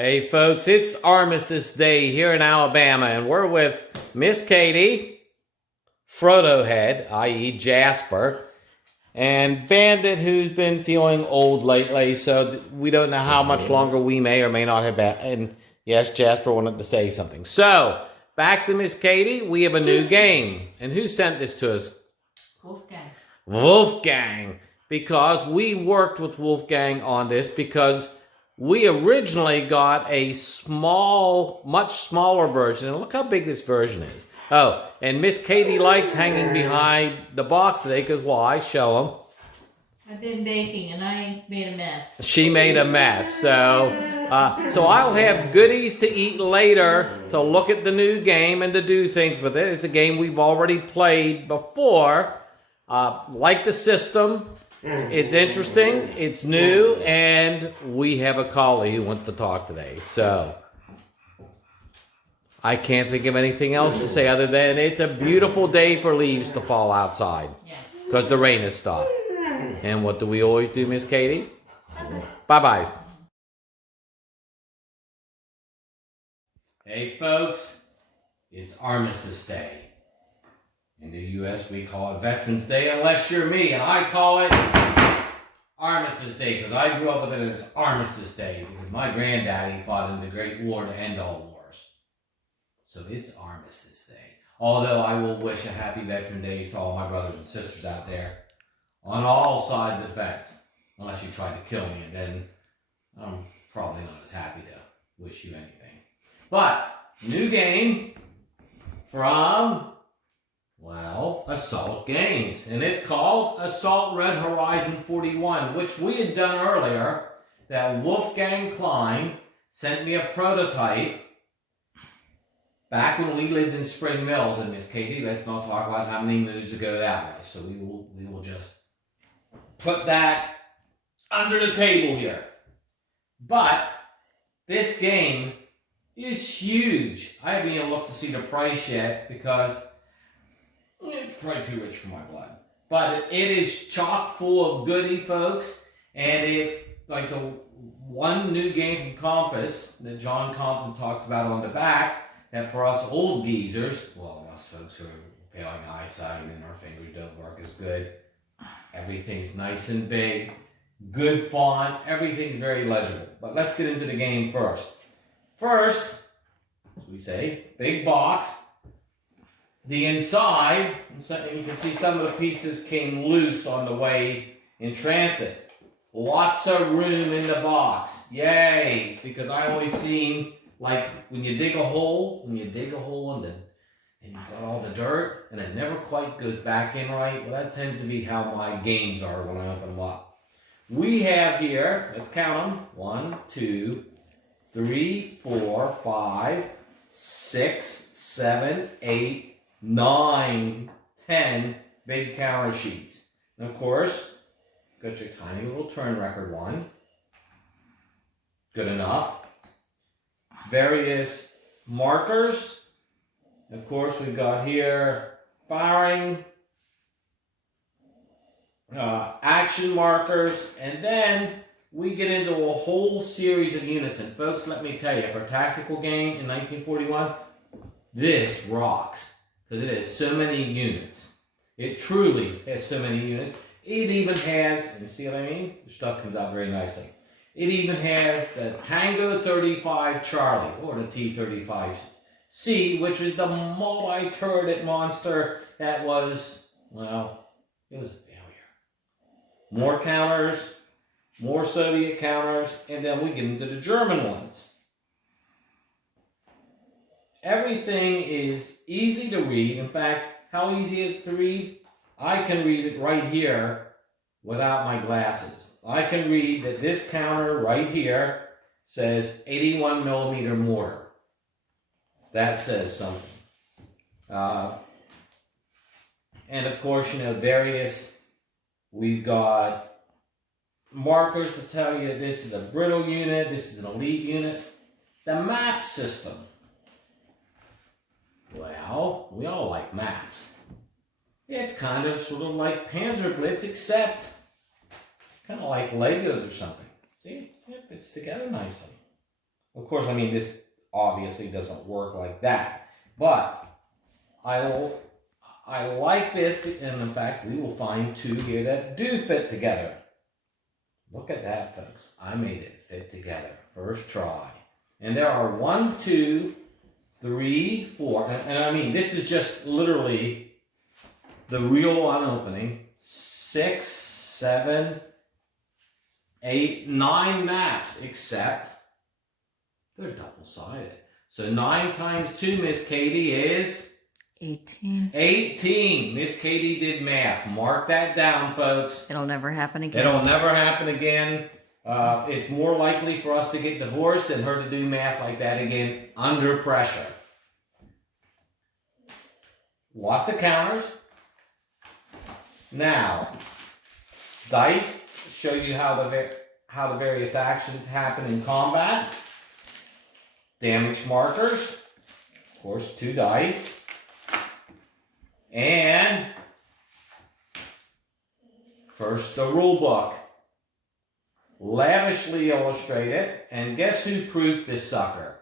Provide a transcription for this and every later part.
Hey folks, it's Armistice Day here in Alabama, and we're with Miss Katie, Frodo Head, i.e. Jasper, and Bandit, who's been feeling old lately, so we don't know how much longer we may or may not have been. And yes, Jasper wanted to say something. So, back to Miss Katie, we have a new game. And who sent this to us? Wolfgang. Wolfgang, because we worked with Wolfgang on this because we originally got a small, much smaller version. And look how big this version is. Oh, and Miss Katie likes hanging behind the box today because why? Show them. I've been baking and I made a mess. She made a mess. So I'll have goodies to eat later to look at the new game and to do things with it. It's a game we've already played before. Like the system. It's interesting, it's new, and we have a colleague who wants to talk today. So, I can't think of anything else to say other than it's a beautiful day for leaves to fall outside. Yes. Because the rain has stopped. And what do we always do, Miss Katie? Bye-byes. Hey, folks, it's Armistice Day. In the U.S., we call it Veterans Day, unless you're me, and I call it Armistice Day, because I grew up with it as Armistice Day, because my granddaddy fought in the Great War to end all wars. So it's Armistice Day. Although I will wish a happy Veteran Days to all my brothers and sisters out there, on all sides of the fence, unless you tried to kill me, and then I'm probably not as happy to wish you anything. But, new game from... well, Assault Games, and it's called Assault Red Horizon 41, which we had done earlier. That Wolfgang Klein sent me a prototype back when we lived in Spring Mills. And Miss Katie, let's not talk about how many moves ago that was. So we will just put that under the table here. But this game is huge. I haven't even looked to see the price yet because it's probably too rich for my blood. But it is chock full of goodie, folks. And it, like the one new game from Compass that John Compton talks about on the back, that for us old geezers, well, us folks who are failing eyesight and our fingers don't work as good, everything's nice and big, good font, everything's very legible. But let's get into the game first. First, as we say, big box. The inside, you can see some of the pieces came loose on the way in transit. Lots of room in the box. Yay! Because I always seem like when you dig a hole and then you've got all the dirt and it never quite goes back in right. Well, that tends to be how my games are when I open them up. We have here, let's count them. 1, 2, 3, 4, 5, 6, 7, 8, 9, 10 big counter sheets. And of course, got your tiny little turn record one. Good enough. Various markers. Of course, we've got here firing, action markers, and then we get into a whole series of units. And folks, let me tell you, for a tactical game in 1941, this rocks. Because it has so many units. It truly has so many units. It even has, and see what I mean? The stuff comes out very nicely. It even has the Tango 35 Charlie, or the T-35C, which is the multi-turreted monster that was, well, it was a failure. More counters, more Soviet counters, and then we get into the German ones. Everything is easy to read. In fact, how easy is it to read? I can read it right here without my glasses. I can read that this counter right here says 81 millimeter mortar. That says something. And of course, we've got markers to tell you this is a brittle unit, this is an elite unit. The map system. Well, we all like maps. It's kind of sort of like Panzerblitz, except it's kind of like Legos or something. See? It fits together nicely. Of course, I mean, this obviously doesn't work like that. But I like this, and in fact, we will find two here that do fit together. Look at that, folks. I made it fit together. First try. And there are 1, 2, 3, 4. And I mean, this is just literally the real one opening. 6, 7, 8, 9 maps, except they're double-sided. So 9 times 2, Miss Katie, is? 18. 18. Miss Katie did math. Mark that down, folks. It'll never happen again. It'll never happen again. It's more likely for us to get divorced than her to do math like that again under pressure. Lots of counters. Now, dice show you how the various actions happen in combat. Damage markers, of course, 2 dice. And first, the rule book. Lavishly illustrated. And guess who proofed this sucker?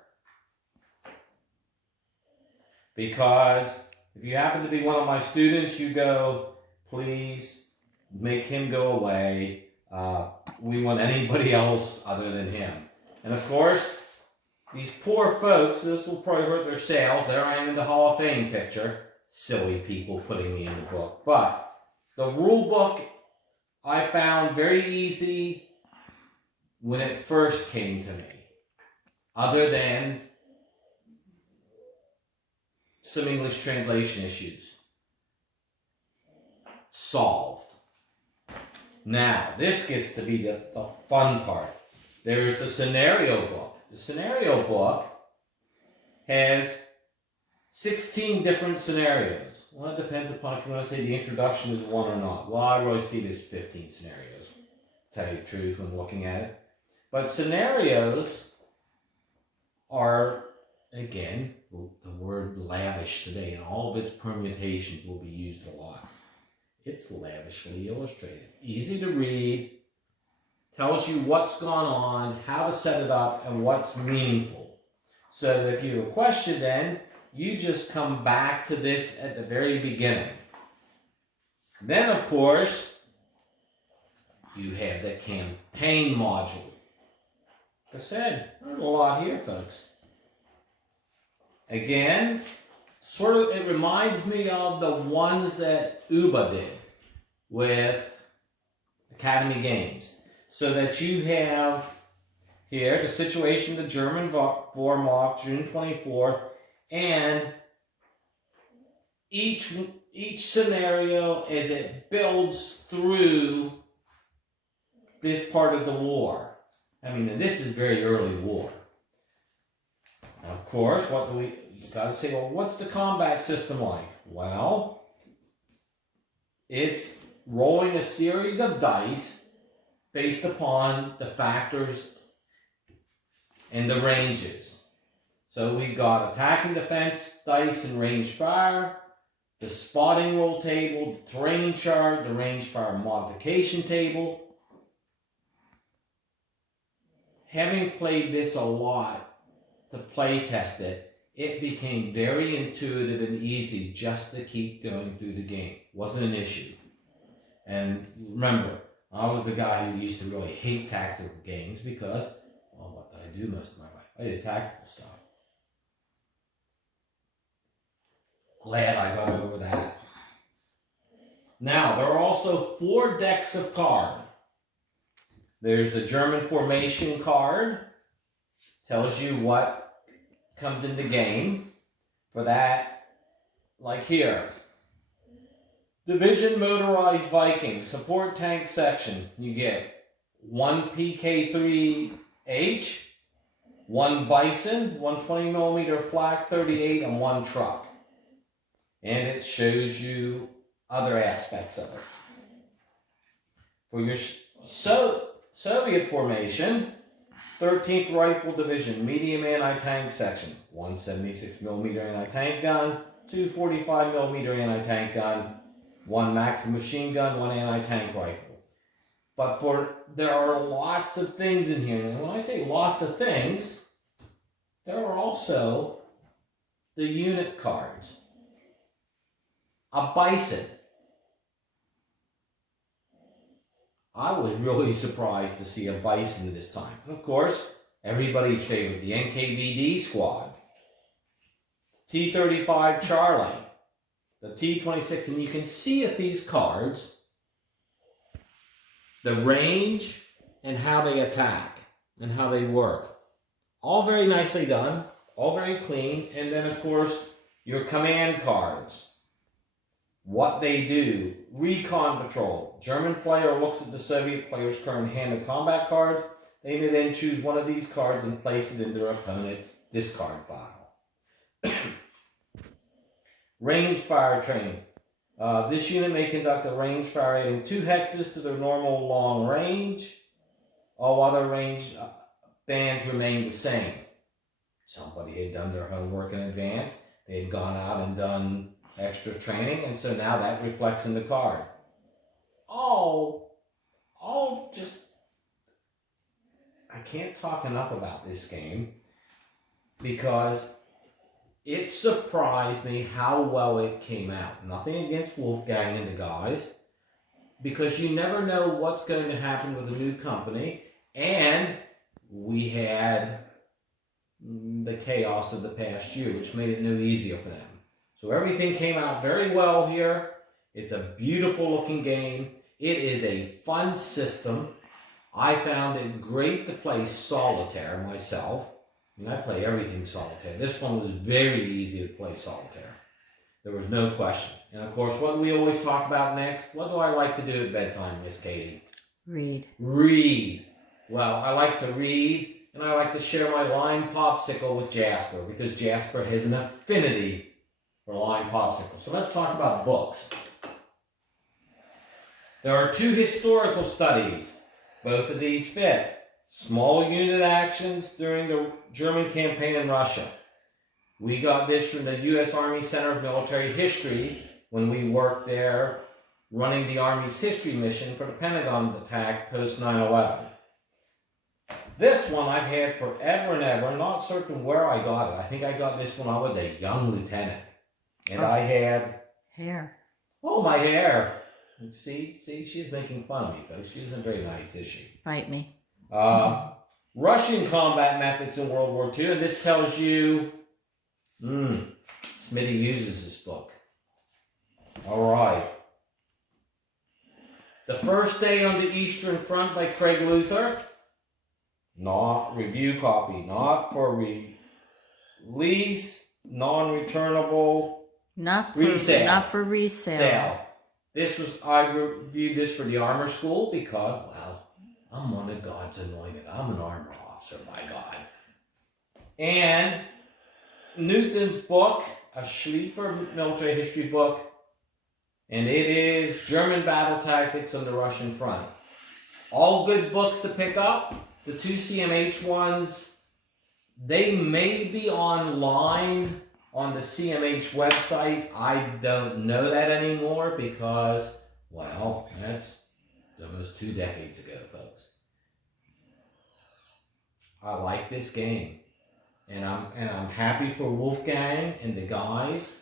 Because if you happen to be one of my students, you go, please make him go away. We want anybody else other than him. And of course, these poor folks, this will probably hurt their sales. There I am in the Hall of Fame picture. Silly people putting me in the book. But the rule book I found very easy when it first came to me. Other than some English translation issues. Solved. Now, this gets to be the fun part. There's the scenario book. The scenario book has 16 different scenarios. Well, it depends upon if you want to say the introduction is 1 or not. Well, I really see there's 15 scenarios, to tell you the truth when looking at it. But scenarios are, again, the word lavish today, and all of its permutations will be used a lot. It's lavishly illustrated. Easy to read. Tells you what's gone on, how to set it up, and what's meaningful. So that if you have a question then, you just come back to this at the very beginning. Then, of course, you have the campaign module. Like I said, there's a lot here, folks. Again, sort of, it reminds me of the ones that UBA did with Academy Games. So that you have here the situation, the German Wehrmacht, June 24th, and each scenario as it builds through this part of the war. I mean, this is very early war. Now, of course, what do we gotta say? Well, what's the combat system like? Well, it's rolling a series of dice based upon the factors and the ranges. So we've got attack and defense dice and range fire, the spotting roll table, the terrain chart, the range fire modification table. Having played this a lot to play test it, it became very intuitive and easy just to keep going through the game. Wasn't an issue. And remember, I was the guy who used to really hate tactical games because, well, what did I do most of my life? I did tactical stuff. Glad I got over that. Now, there are also 4 decks of cards. There's the German formation card. Tells you what comes in the game. For that, like here. Division Motorized Viking, support tank section. You get 1 PK3H, 1 Bison, 1 20mm flak 38, and 1 truck. And it shows you other aspects of it. For your Soviet formation, 13th Rifle Division, medium anti-tank section, 1 76mm anti-tank gun, 2 45mm anti-tank gun, 1 Maxim machine gun, 1 anti-tank rifle. But there are lots of things in here. And when I say lots of things, there are also the unit cards. A bison. I was really surprised to see a bison this time. And of course, everybody's favorite, the NKVD squad. T-35 Charlie, the T-26, and you can see at these cards the range and how they attack and how they work. All very nicely done, all very clean, and then of course your command cards. What they do, recon patrol. German player looks at the Soviet player's current hand of combat cards. They may then choose one of these cards and place it in their opponent's discard pile. Range fire training. This unit may conduct a range fire adding 2 hexes to their normal long range. All other range bands remain the same. Somebody had done their homework in advance. They had gone out and done extra training, and so now that reflects in the card. I can't talk enough about this game because it surprised me how well it came out. Nothing against Wolfgang and the guys, because you never know what's going to happen with a new company, and we had the chaos of the past year, which made it no easier for them. So everything came out very well here. It's a beautiful looking game. It is a fun system. I found it great to play solitaire myself. I mean, I play everything solitaire. This one was very easy to play solitaire. There was no question. And of course, what do we always talk about next? What do I like to do at bedtime, Miss Katie? Read. Read. Well, I like to read, and I like to share my lime popsicle with Jasper, because Jasper has an affinity for lime popsicle. So let's talk about books. There are 2 historical studies. Both of these fit. Small unit actions during the German campaign in Russia. We got this from the U.S. Army Center of Military History when we worked there running the Army's history mission for the Pentagon attack post 9/11. This one I've had forever and ever. I'm not certain where I got it. I think I got this when I was a young lieutenant. And I had... Hair. Oh, my hair. See, she's making fun of me, folks. She isn't very nice, is she? Bite me. Russian combat methods in World War II, and this tells you, Smitty uses this book. All right. The First Day on the Eastern Front by Craig Luther. Not review copy, not for release, non-returnable, Not for resale. Not for resale. I reviewed this for the armor school because, well, I'm one of God's anointed. I'm an armor officer, by God. And Newton's book, a Schliefer military history book, and it is German Battle Tactics on the Russian Front. All good books to pick up. The 2 CMH ones, they may be online on the CMH website. I don't know that anymore because, well, that's almost 2 decades ago, folks. I like this game, and I'm happy for Wolfgang and the guys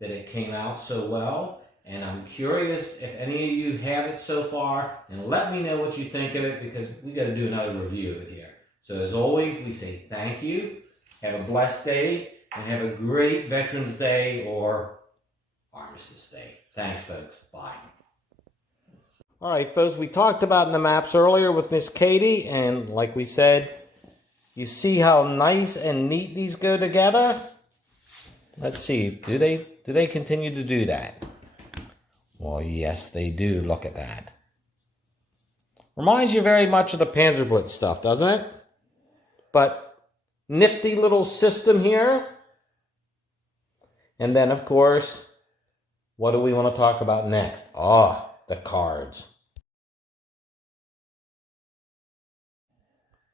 that it came out so well. And I'm curious if any of you have it so far, and let me know what you think of it, because we got to do another review of it here. So as always, we say thank you. Have a blessed day. And have a great Veterans Day or Armistice Day. Thanks, folks. Bye. All right, folks, we talked about the maps earlier with Miss Katie, and like we said, you see how nice and neat these go together? Let's see, do they continue to do that? Well, yes, they do. Look at that. Reminds you very much of the Panzerblitz stuff, doesn't it? But nifty little system here. And then, of course, what do we want to talk about next? Oh, the cards.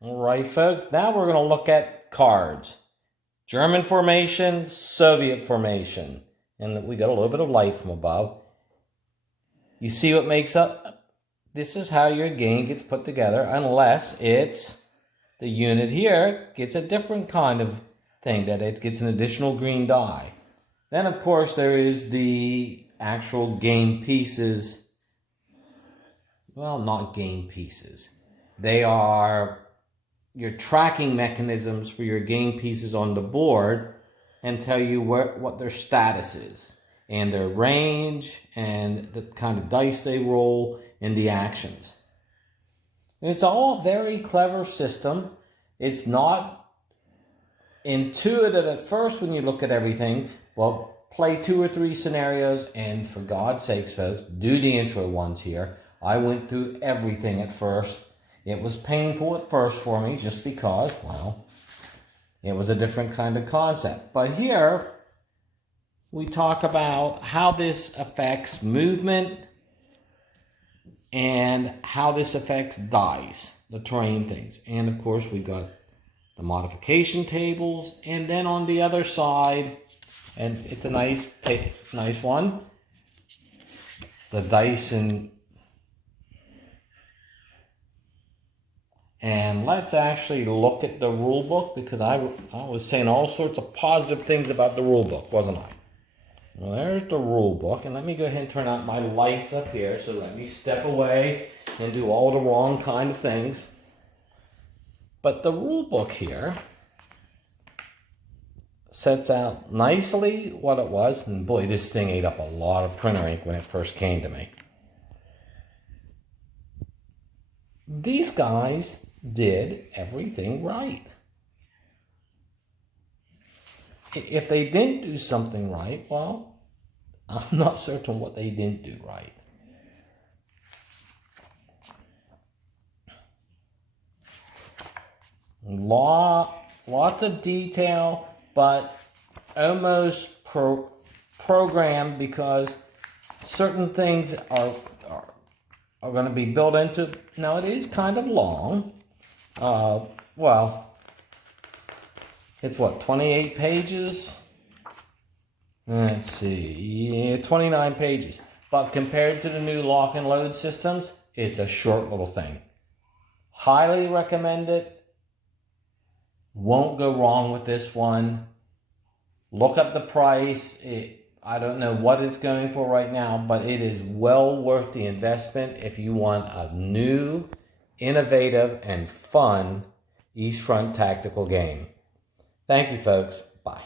All right, folks, now we're going to look at cards. German formation, Soviet formation. And we got a little bit of light from above. You see what makes up? This is how your game gets put together, unless it's the unit here gets a different kind of thing, that it gets an additional green die. Then, of course, there is the actual game pieces. Well, not game pieces. They are your tracking mechanisms for your game pieces on the board and tell you what their status is and their range and the kind of dice they roll and the actions. It's all a very clever system. It's not intuitive at first when you look at everything. Well, play 2 or 3 scenarios, and for God's sakes, folks, do the intro ones here. I went through everything at first. It was painful at first for me just because, well, it was a different kind of concept. But here, we talk about how this affects movement and how this affects dice, the terrain things. And of course, we got the modification tables. And then on the other side, and it's a nice one, the dice and let's actually look at the rule book, because I was saying all sorts of positive things about the rule book, wasn't I? Well, there's the rule book, and let me go ahead and turn out my lights up here, so let me step away and do all the wrong kind of things. But the rule book here sets out nicely what it was, and boy, this thing ate up a lot of printer ink when it first came to me. These guys did everything right. If they didn't do something right, well, I'm not certain what they didn't do right. Lots of detail, but almost programmed, because certain things are going to be built into. Now, it is kind of long. Well, it's what, 28 pages? Let's see, 29 pages. But compared to the new lock and load systems, it's a short little thing. Highly recommend it. Won't go wrong with this one. Look up the price. I don't know what it's going for right now, but it is well worth the investment if you want a new, innovative, and fun East Front tactical game. Thank you, folks. Bye.